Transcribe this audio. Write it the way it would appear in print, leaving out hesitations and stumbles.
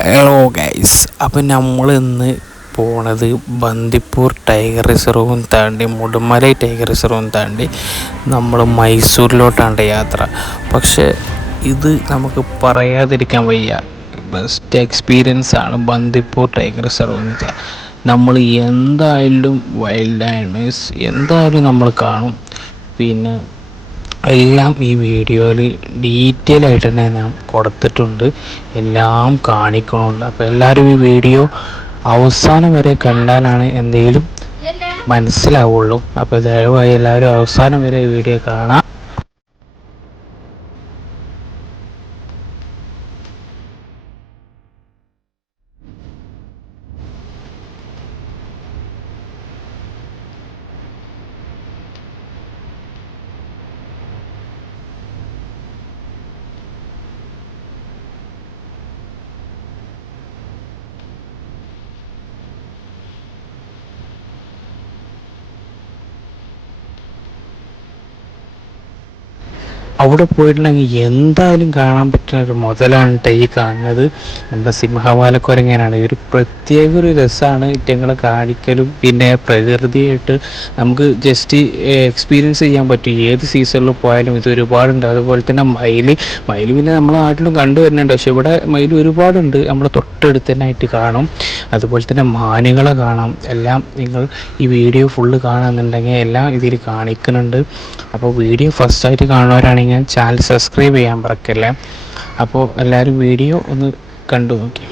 Hello guys, അപ്പം നമ്മൾ ഇന്ന് പോണത് ബന്ദിപ്പൂർ ടൈഗർ റിസർവും താണ്ടി മുടുമലൈ ടൈഗർ റിസർവും താണ്ടി നമ്മൾ മൈസൂരിലോട്ടാണ് യാത്ര. പക്ഷേ ഇത് നമുക്ക് പറയാതിരിക്കാൻ വയ്യ. ബെസ്റ്റ് എക്സ്പീരിയൻസ് ആണ് ബന്ദിപ്പൂർ ടൈഗർ റിസർവ് എന്ന് വെച്ചാൽ. നമ്മൾ എന്തായാലും വൈൽഡ് ആനിമൽസ് എന്തായാലും നമ്മൾ കാണും. പിന്നെ എല്ലാം ഈ വീഡിയോയിൽ ഡീറ്റെയിൽ ആയിട്ട് തന്നെ ഞാൻ കൊടുത്തിട്ടുണ്ട്, എല്ലാം കാണിക്കണമുണ്ട്. അപ്പോൾ എല്ലാവരും ഈ വീഡിയോ അവസാനം വരെ കണ്ടാലാണ് എന്തെങ്കിലും മനസ്സിലാവുള്ളൂ. അപ്പോൾ ദയവായി എല്ലാവരും അവസാനം വരെ വീഡിയോ കാണാം. അവിടെ പോയിട്ടുണ്ടെങ്കിൽ എന്തായാലും കാണാൻ പറ്റുന്ന ഒരു മുതലാണ് ഈ കാണുന്നത്. നമ്മുടെ സിംഹവാലക്കുരങ്ങനാണ്. ഒരു പ്രത്യേക ഒരു രസമാണ് ഇറ്റങ്ങളെ കാണിക്കലും. പിന്നെ പ്രകൃതിയായിട്ട് നമുക്ക് ജസ്റ്റ് എക്സ്പീരിയൻസ് ചെയ്യാൻ പറ്റും. ഏത് സീസണിൽ പോയാലും ഇത് ഒരുപാടുണ്ട്. അതുപോലെ തന്നെ മയിൽ പിന്നെ നമ്മുടെ നാട്ടിലും കണ്ടുവരുന്നുണ്ട്. പക്ഷെ ഇവിടെ മയിൽ ഒരുപാടുണ്ട്, നമ്മുടെ തൊട്ടടുത്ത് തന്നെ ആയിട്ട് കാണും. അതുപോലെ തന്നെ മാനുകളെ കാണാം. എല്ലാം നിങ്ങൾ ഈ വീഡിയോ ഫുള്ള് കാണുന്നുണ്ടെങ്കിൽ എല്ലാം ഇതിൽ കാണിക്കുന്നുണ്ട്. അപ്പോൾ വീഡിയോ ഫസ്റ്റായിട്ട് കാണുന്നവരാണെങ്കിൽ ചാനൽ സബ്സ്ക്രൈബ് ചെയ്യാൻ മറക്കല്ലേ. അപ്പോൾ എല്ലാവരും വീഡിയോ ഒന്ന് കണ്ടു നോക്കി.